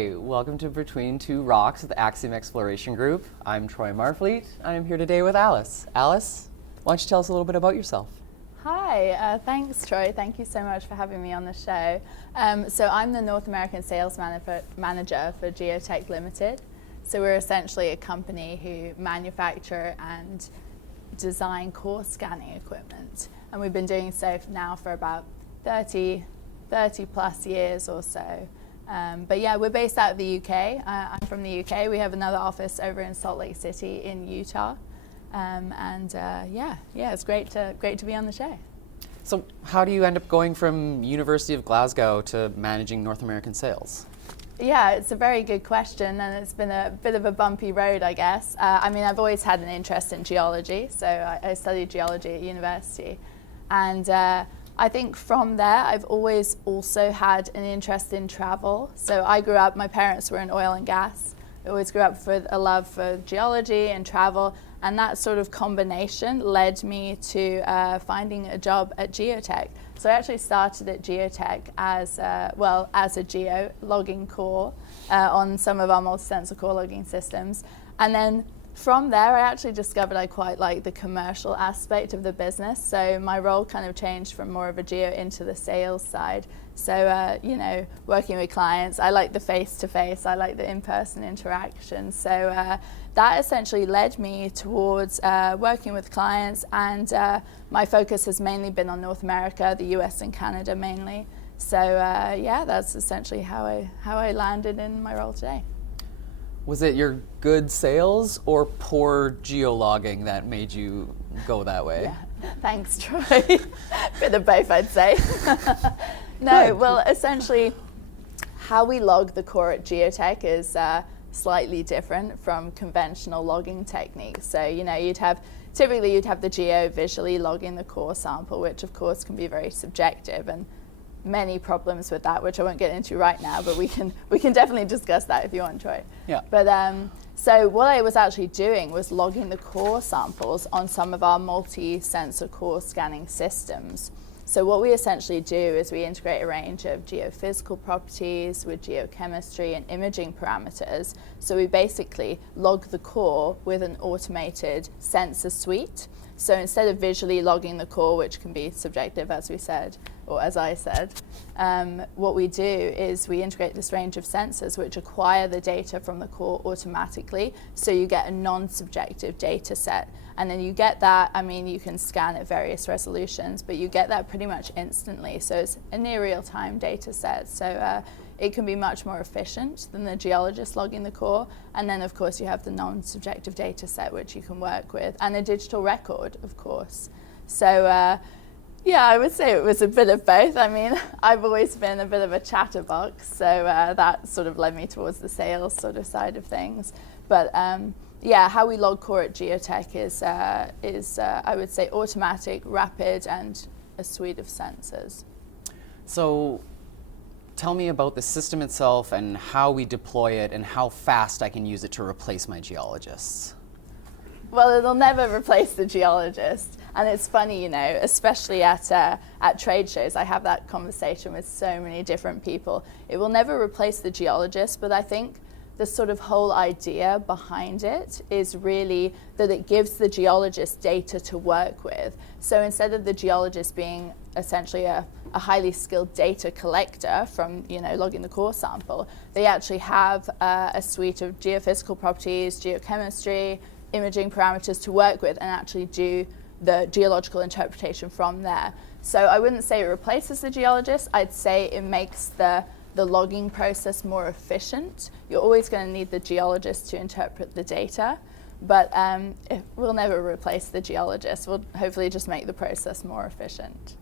Hi, welcome to Between Two Rocks with the Axiom Exploration Group. I'm Troy Marfleet. I am here today with Alice. Alice, why don't you tell us a little bit about yourself? Hi, thanks Troy. Thank you so much for having me on the show. So I'm the North American Sales Manager for Geotech Limited. So we're essentially a company who manufacture and design core scanning equipment. And we've been doing so now for about 30 plus years or so. But yeah, we're based out of the UK. I'm from the UK. We have another office over in Salt Lake City in Utah. It's great to be on the show. So how do you end up going from University of Glasgow to managing North American sales? Yeah, it's a very good question, and it's been a bit of a bumpy road, I guess. I've always had an interest in geology, so I studied geology at university. And I think from there, I've always also had an interest in travel. So I grew up, my parents were in oil and gas. I always grew up with a love for geology and travel, and that sort of combination led me to finding a job at geotech. So I actually started at geotech as a geo logging core on some of our multi-sensor core logging systems. And then from there, I actually discovered I quite like the commercial aspect of the business. So my role kind of changed from more of a geo into the sales side. So, working with clients, I like the face-to-face, I like the in-person interaction. So that essentially led me towards working with clients, and my focus has mainly been on North America, the US and Canada mainly. So that's essentially how I landed in my role today. Was it your good sales or poor geologging that made you go that way? Yeah, thanks, Troy. Bit of both, I'd say. No, well, essentially, how we log the core at geotech is slightly different from conventional logging techniques. So, you'd have the geo visually logging the core sample, which of course can be very subjective, and many problems with that, which I won't get into right now, but we can definitely discuss that if you want, Troy. Yeah. But so what I was actually doing was logging the core samples on some of our multi-sensor core scanning systems. So what we essentially do is we integrate a range of geophysical properties with geochemistry and imaging parameters. So we basically log the core with an automated sensor suite. So instead of visually logging the core, which can be subjective, as we said, or as I said, what we do is we integrate this range of sensors which acquire the data from the core automatically. So you get a non-subjective data set. And then you get that, you can scan at various resolutions, but you get that pretty much instantly. So it's a near real-time data set. So it can be much more efficient than the geologist logging the core. And then, of course, you have the non-subjective data set, which you can work with, and a digital record, of course. So, I would say it was a bit of both. I've always been a bit of a chatterbox, so that sort of led me towards the sales sort of side of things. But how we log core at geotech is I would say automatic, rapid, and a suite of sensors. So tell me about the system itself and how we deploy it and how fast I can use it to replace my geologists. Well, it'll never replace the geologist. And it's funny, especially at trade shows, I have that conversation with so many different people. It will never replace the geologist, but I think the sort of whole idea behind it is really that it gives the geologist data to work with. So instead of the geologist being essentially a highly skilled data collector from logging the core sample, they actually have a suite of geophysical properties, geochemistry, imaging parameters to work with, and actually do the geological interpretation from there. So I wouldn't say it replaces the geologist. I'd say it makes the logging process more efficient. You're always going to need the geologist to interpret the data, but it will never replace the geologist. We'll hopefully just make the process more efficient.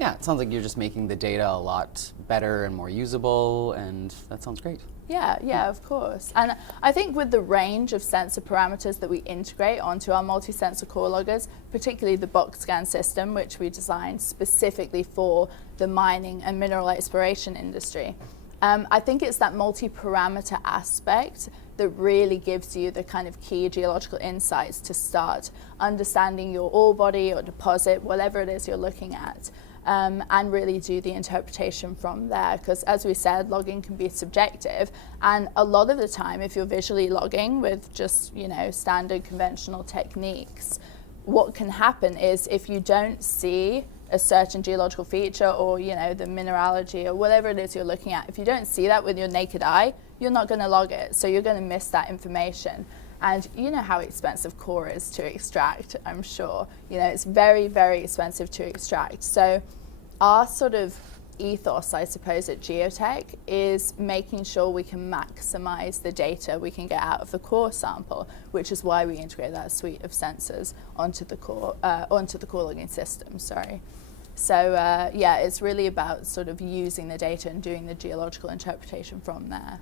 Yeah, it sounds like you're just making the data a lot better and more usable, and that sounds great. Yeah, of course. And I think with the range of sensor parameters that we integrate onto our multi-sensor core loggers, particularly the box scan system, which we designed specifically for the mining and mineral exploration industry, I think it's that multi-parameter aspect that really gives you the kind of key geological insights to start understanding your ore body or deposit, whatever it is you're looking at. and really do the interpretation from there. Because as we said, logging can be subjective, and a lot of the time, if you're visually logging with just, standard conventional techniques, what can happen is if you don't see a certain geological feature or, the mineralogy or whatever it is you're looking at, if you don't see that with your naked eye, you're not going to log it. So you're going to miss that information. And you know how expensive core is to extract, I'm sure. It's very, very expensive to extract. So our sort of ethos, I suppose, at Geotech is making sure we can maximize the data we can get out of the core sample, which is why we integrate that suite of sensors onto the core logging system. Sorry. So it's really about sort of using the data and doing the geological interpretation from there.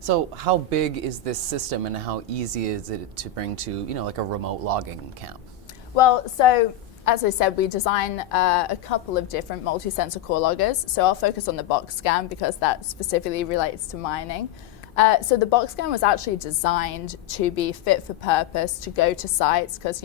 So how big is this system and how easy is it to bring to, like a remote logging camp? Well, so as I said, we design a couple of different multi-sensor core loggers. So I'll focus on the box scan because that specifically relates to mining. So the box scan was actually designed to be fit for purpose to go to sites because,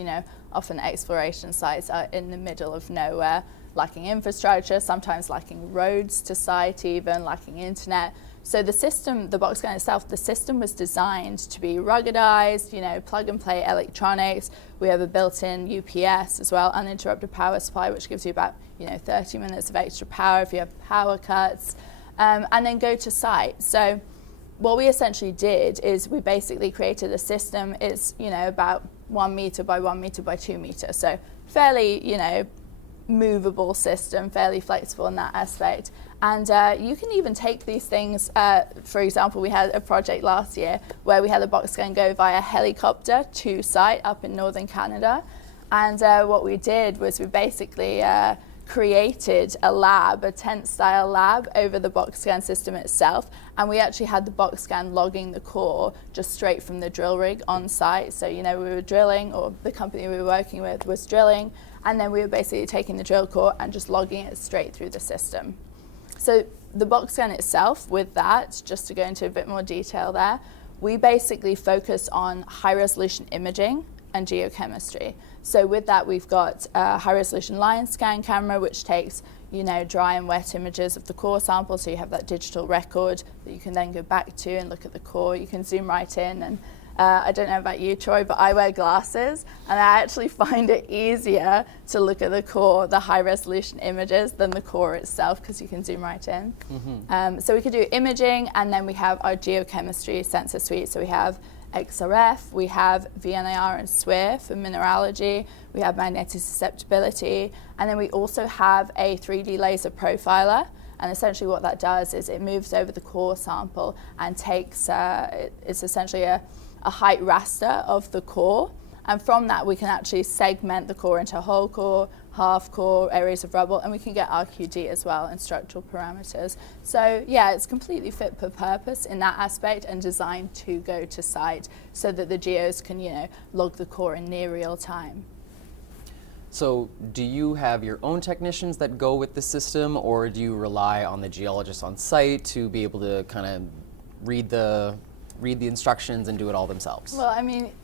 often exploration sites are in the middle of nowhere, lacking infrastructure, sometimes lacking roads to site even, lacking internet. So the system, the box scan itself, the system was designed to be ruggedized, plug and play electronics. We have a built-in UPS as well, uninterrupted power supply, which gives you about 30 minutes of extra power if you have power cuts, and then go to site. So what we essentially did is we basically created a system. It's about 1 meter by 1 meter by 2 meters, so fairly movable system, fairly flexible in that aspect. And you can even take these things, for example, we had a project last year where we had a box scan go via helicopter to site up in northern Canada. And what we did was we basically created a lab, a tent-style lab over the box scan system itself. And we actually had the box scan logging the core just straight from the drill rig on site. So, we were drilling, or the company we were working with was drilling, and then we were basically taking the drill core and just logging it straight through the system. So the box scan itself, with that, just to go into a bit more detail there, we basically focus on high-resolution imaging and geochemistry. So with that, we've got a high-resolution line scan camera, which takes, dry and wet images of the core sample, so you have that digital record that you can then go back to and look at the core. You can zoom right in, and I don't know about you, Troy, but I wear glasses, and I actually find it easier to look at the core, the high-resolution images, than the core itself, because you can zoom right in. Mm-hmm. So we could do imaging, and then we have our geochemistry sensor suite. So we have XRF, we have VNIR and SWIR for mineralogy, we have magnetic susceptibility, and then we also have a 3D laser profiler. And essentially what that does is it moves over the core sample and takes, it's essentially a height raster of the core. And from that, we can actually segment the core into whole core, half core, areas of rubble, and we can get RQD as well and structural parameters. So yeah, it's completely fit for purpose in that aspect and designed to go to site so that the geos can, log the core in near real time. So do you have your own technicians that go with the system, or do you rely on the geologists on site to be able to kind of read the instructions and do it all themselves? Well,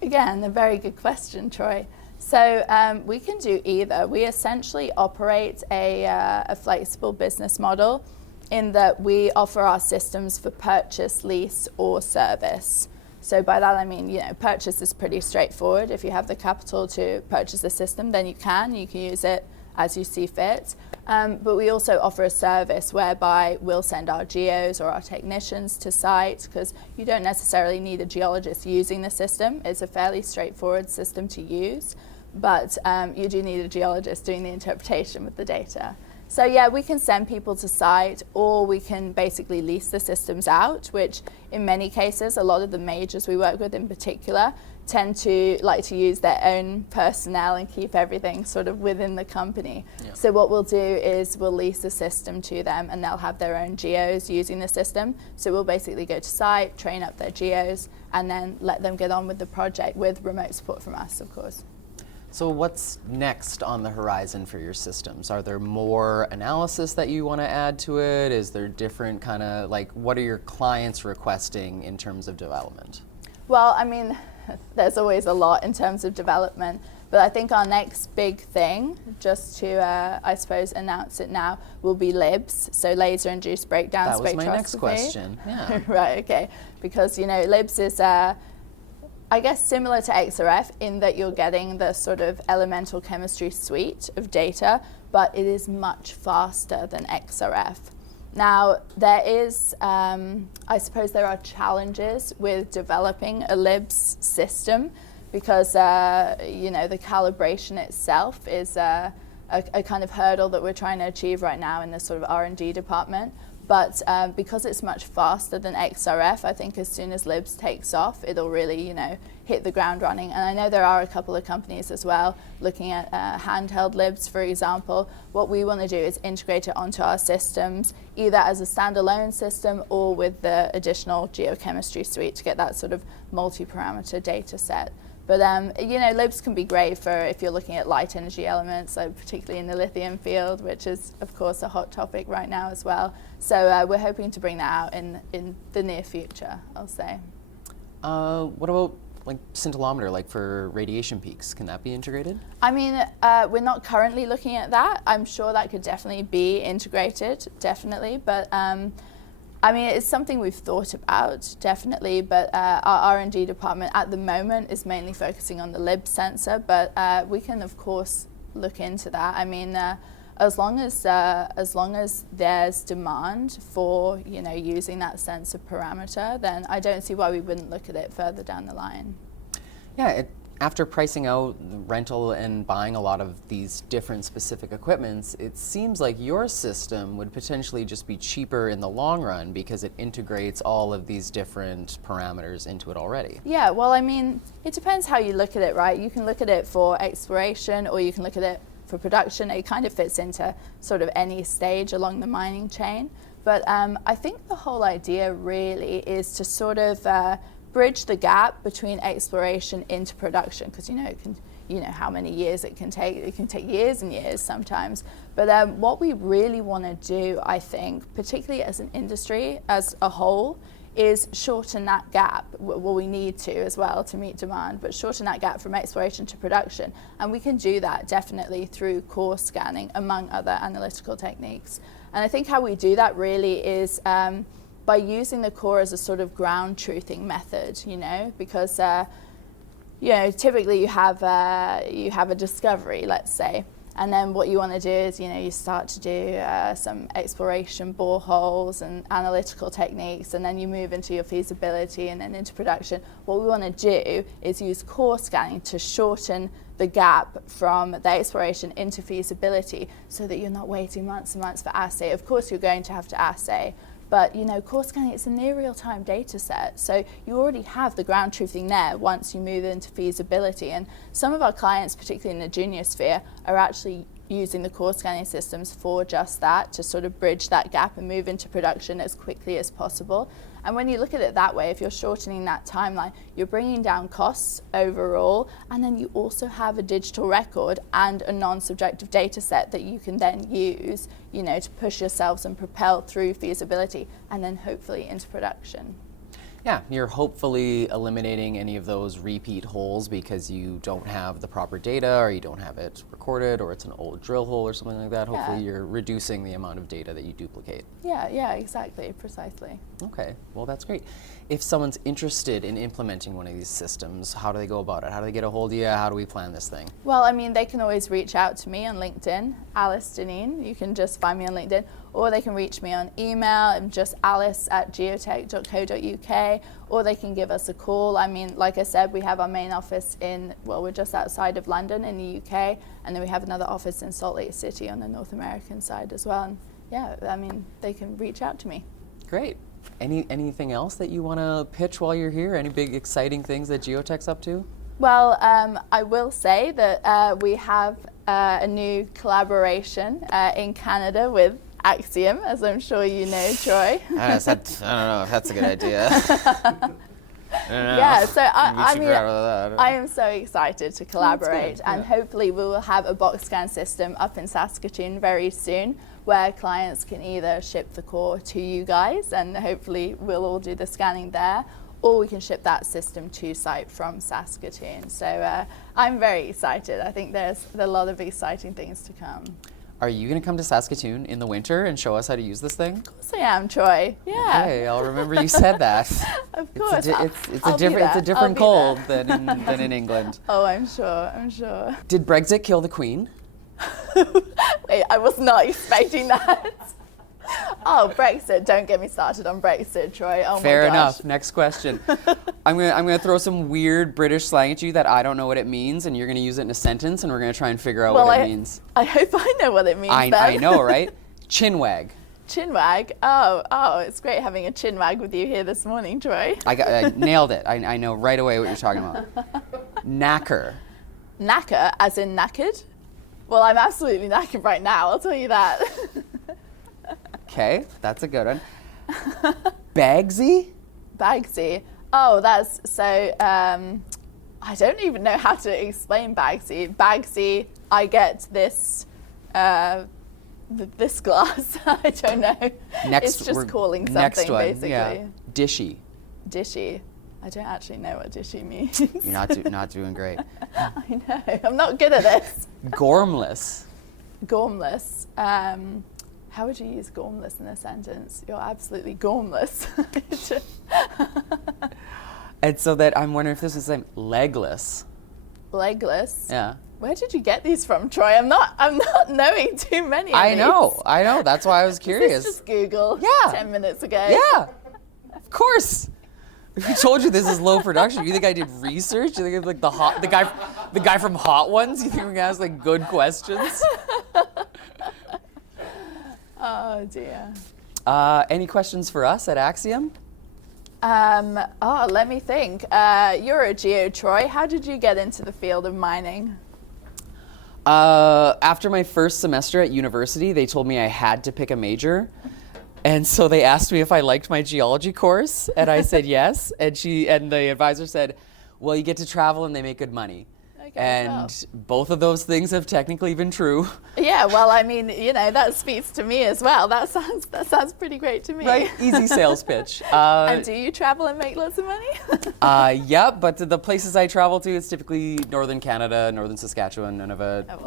again, a very good question, Troy. So we can do either. We essentially operate a flexible business model in that we offer our systems for purchase, lease, or service. So by that I mean, purchase is pretty straightforward. If you have the capital to purchase a system, then you can use it as you see fit. But we also offer a service whereby we'll send our geos or our technicians to site, because you don't necessarily need a geologist using the system. It's a fairly straightforward system to use, but you do need a geologist doing the interpretation with the data. So yeah, we can send people to site, or we can basically lease the systems out, which in many cases, a lot of the majors we work with in particular tend to like to use their own personnel and keep everything sort of within the company. Yeah. So what we'll do is we'll lease the system to them, and they'll have their own geos using the system. So we'll basically go to site, train up their geos, and then let them get on with the project with remote support from us, of course. So what's next on the horizon for your systems? Are there more analysis that you want to add to it? Is there different kind of, what are your clients requesting in terms of development? Well, there's always a lot in terms of development, But I think our next big thing, just to, I suppose, announce it now, will be LIBS, so laser-induced breakdown spectroscopy. That was my next question, yeah. Right, okay. Because, you know, LIBS is, I guess, similar to XRF in that you're getting the sort of elemental chemistry suite of data, but it is much faster than XRF. Now, there is, I suppose there are challenges with developing a LIBS system because, you know, the calibration itself is a kind of hurdle that we're trying to achieve right now in the sort of R&D department. But because it's much faster than XRF, I think as soon as LIBS takes off, it'll really, you know, hit the ground running. And I know there are a couple of companies as well looking at handheld LIBS, for example. What we want to do is integrate it onto our systems, either as a standalone system or with the additional geochemistry suite to get that sort of multi-parameter data set. But you know, LIBS can be great for if you're looking at light energy elements, so particularly in the lithium field, which is of course a hot topic right now as well. So we're hoping to bring that out in the near future, I'll say. What about like scintillometer, like for radiation peaks? Can that be integrated? I mean, we're not currently looking at that. I'm sure that could definitely be integrated, definitely. But I mean, it's something we've thought about, definitely, but our R&D department at the moment is mainly focusing on the LIBS sensor, but we can, of course, look into that. I mean, as long as there's demand for, you know, using that sensor parameter, then I don't see why we wouldn't look at it further down the line. Yeah, after pricing out rental and buying a lot of these different specific equipments, it seems like your system would potentially just be cheaper in the long run because it integrates all of these different parameters into it already. Yeah, well, I mean, it depends how you look at it, right? You can look at it for exploration or you can look at it for production. It kind of fits into sort of any stage along the mining chain. But I think the whole idea really is to sort of bridge the gap between exploration into production, because you know it can, you know how many years it can take. It can take years and years sometimes. But what we really want to do, I think, particularly as an industry as a whole, is shorten that gap. Well, we need to as well to meet demand, but shorten that gap from exploration to production. And we can do that definitely through core scanning, among other analytical techniques. And I think how we do that really is by using the core as a sort of ground truthing method, you know, because you know, typically you have a discovery, let's say, and then what you want to do is, you know, you start to do some exploration boreholes and analytical techniques, and then you move into your feasibility and then into production. What we want to do is use core scanning to shorten the gap from the exploration into feasibility so that you're not waiting months and months for assay. Of course, you're going to have to assay, but you know, core scanning, it's a near real-time data set, so you already have the ground truthing there once you move into feasibility. And some of our clients, particularly in the junior sphere, are actually using the core scanning systems for just that, to sort of bridge that gap and move into production as quickly as possible. And when you look at it that way, if you're shortening that timeline, you're bringing down costs overall, and then you also have a digital record and a non-subjective data set that you can then use, you know, to push yourselves and propel through feasibility and then hopefully into production. Yeah, you're hopefully eliminating any of those repeat holes because you don't have the proper data or you don't have it recorded or it's an old drill hole or something like that. Hopefully you're reducing the amount of data that you duplicate. Yeah, exactly, precisely. Okay, well that's great. If someone's interested in implementing one of these systems, how do they go about it? How do they get a hold of you? How do we plan this thing? Well, I mean, they can always reach out to me on LinkedIn, Alice Dineen. You can just find me on LinkedIn, or they can reach me on email. I'm just alice@geotech.co.uk, or they can give us a call. I mean, like I said, we have our main office we're just outside of London in the UK, and then we have another office in Salt Lake City on the North American side as well. And yeah, I mean, they can reach out to me. Great. Anything else that you want to pitch while you're here? Any big exciting things that Geotech's up to? Well, I will say that we have a new collaboration in Canada with Axiom, as I'm sure you know, Troy. I don't know if that's a good idea. Yeah, so I am so excited to collaborate, and hopefully we will have a box scan system up in Saskatoon very soon where clients can either ship the core to you guys and hopefully we'll all do the scanning there, or we can ship that system to site from Saskatoon. So I'm very excited. I think there's a lot of exciting things to come. Are you going to come to Saskatoon in the winter and show us how to use this thing? Of course I am, Troy. Yeah. Okay, I'll remember you said that. Of course. It's a different cold than in England. Oh, I'm sure. Did Brexit kill the Queen? Wait, I was not expecting that. Oh, Brexit. Don't get me started on Brexit, Troy. Oh, Fair my gosh. enough. Next question. I'm gonna throw some weird British slang at you that I don't know what it means, and you're gonna use it in a sentence, and we're gonna try and figure out what it means. I hope I know what it means. I know, right? Chinwag. Chinwag. Oh, it's great having a chinwag with you here this morning, Troy. I nailed it. I know right away what you're talking about. Knacker. Knacker, as in knackered? Well, I'm absolutely knackered right now, I'll tell you that. Okay, that's a good one. Bagsy? Bagsy. Oh, that's so, I don't even know how to explain Bagsy. Bagsy, I get this, this glass. I don't know. It's just calling something, next one, basically. Yeah. Dishy. Dishy. I don't actually know what dishy means. You're not doing great. I know. I'm not good at this. Gormless. Gormless. How would you use gormless in a sentence? You're absolutely gormless. And so that I'm wondering if this is the same. Legless. Legless. Yeah. Where did you get these from, Troy? I'm not knowing too many of I these. know. That's why I was curious. This just Google. Yeah. 10 minutes ago. Yeah. Of course. If we told you this is low production, you think I did research? You think I'm like the guy from Hot Ones? You think we're gonna ask like good questions? Oh dear. Any questions for us at Axiom? Let me think. You're a geo, Troy. How did you get into the field of mining? After my first semester at university, they told me I had to pick a major. And so they asked me if I liked my geology course, and I said yes. And the advisor said, well, you get to travel and they make good money. Okay, And both of those things have technically been true. Yeah, well, I mean, that speaks to me as well. That sounds pretty great to me. Right? Easy sales pitch. And do you travel and make lots of money? Yeah, but the places I travel to, it's typically northern Canada, northern Saskatchewan, none of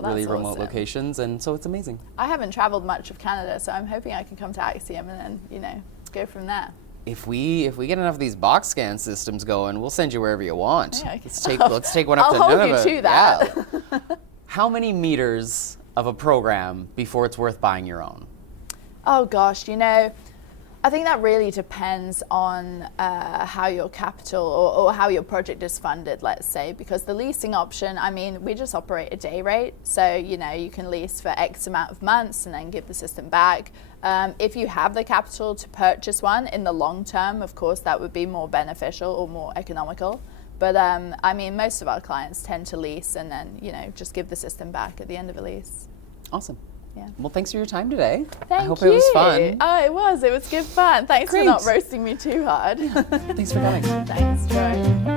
really remote awesome. locations, and so it's amazing. I haven't traveled much of Canada, so I'm hoping I can come to Axiom and then, go from there. If we get enough of these box scan systems going, we'll send you wherever you want. Yeah, okay. Let's take one up I'll to hold Nunavut. you to that. Yeah. How many meters of a program before it's worth buying your own? Oh gosh, I think that really depends on how your capital or how your project is funded, let's say, because the leasing option, I mean, we just operate a day rate. So, you can lease for X amount of months and then give the system back. If you have the capital to purchase one in the long term, of course, that would be more beneficial or more economical. But I mean, most of our clients tend to lease and then, just give the system back at the end of a lease. Awesome. Yeah. Well, thanks for your time today. Thank I hope you. it was fun. Oh, it was good fun. Thanks Great. for not roasting me too hard. Thanks for coming. Thanks, Troy.